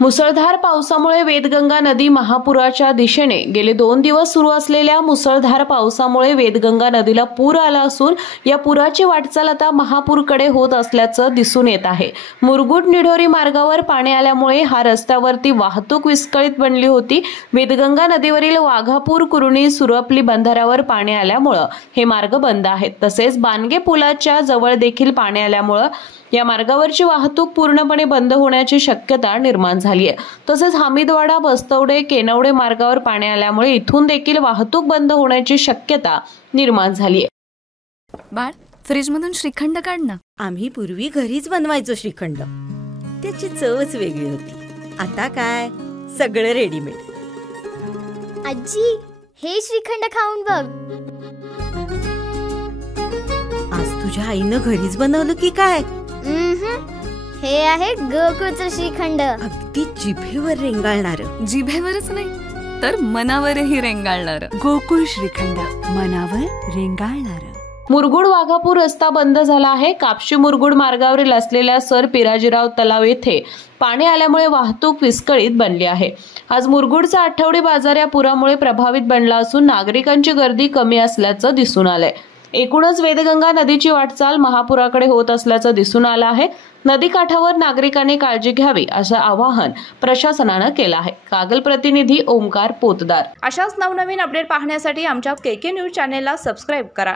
मुसळधार पावसामुळे वेदगंगा नदी महापुराच्या दिशेने गेले 2 दिवस सुरू असलेल्या मुसळधार पावसामुळे वेदगंगा नदीला पूर आला असून या पुराची वाटचाल आता महापूरकडे होत असल्याचं दिसून येत आहे। मुरगुड निढोरी मार्गावर पाणी आल्यामुळे हा रस्त्यावरती वाहतूक विस्कळीत बनली होती। वेदगंगा नदीवरील वाघापूर कुरुणी सुरपली बंधाऱ्यावर पाणी आल्यामुळे हे मार्ग बंद आहेत। तसेच बानगे पुलाच्या जवळ देखील पाणी आल्यामुळे या मार्गावरची वाहतूक पूर्णपणे बंद होण्याची शक्यता निर्माण झाली आहे। तसेच हमीदवाडा बस्तवडे केनवडे मार्गावर पाणी आल्यामुळे इथून देखील वाहतूक बंद होण्याची शक्यता निर्माण झाली आहे। बाळ, फ्रीज मधून श्रीखंड काढ ना। आम्ही पूर्वी घरीच बनवायचो श्रीखंड, त्याची चवच वेगळी होती। आता काय सगळं रेडीमेड। आजी, हे श्रीखंड खाऊन बघ। आज तुझ्या आईनं घरीच बनवलं की काय? हे आहे गोकुळचं श्रीखंड। अगदी जिभेवर रेंगाळणार। जिभेवरच नाही तर मनावरही रेंगाळणार। गोकुळ श्रीखंड, मनावर रेंगाळणार। मुरगुड वाघापूर रस्ता बंद झाला आहे। कापशी मुरगुड मार्गावरील असलेल्या सर पिराजीराव तलाव येथे पाणी आल्यामुळे वाहतूक विस्कळीत बनली आहे। आज मुरगुडचा आठवडी बाजार या पुरामुळे प्रभावित बनला असून नागरिकांची गर्दी कमी असल्याचं दिसून आलंय। एकूणच वेदगंगा नदीची वाटचाल महापुराकडे होत असल्याचं दिसून आलं आहे। नदीकाठावर नागरिकांनी काळजी घ्यावी असं आवाहन प्रशासनानं केलं आहे। कागल प्रतिनिधी ओमकार पोतदार। अशाच नवनवीन अपडेट पाहण्यासाठी आमच्या KK न्यूज चॅनेलला सबस्क्राईब करा।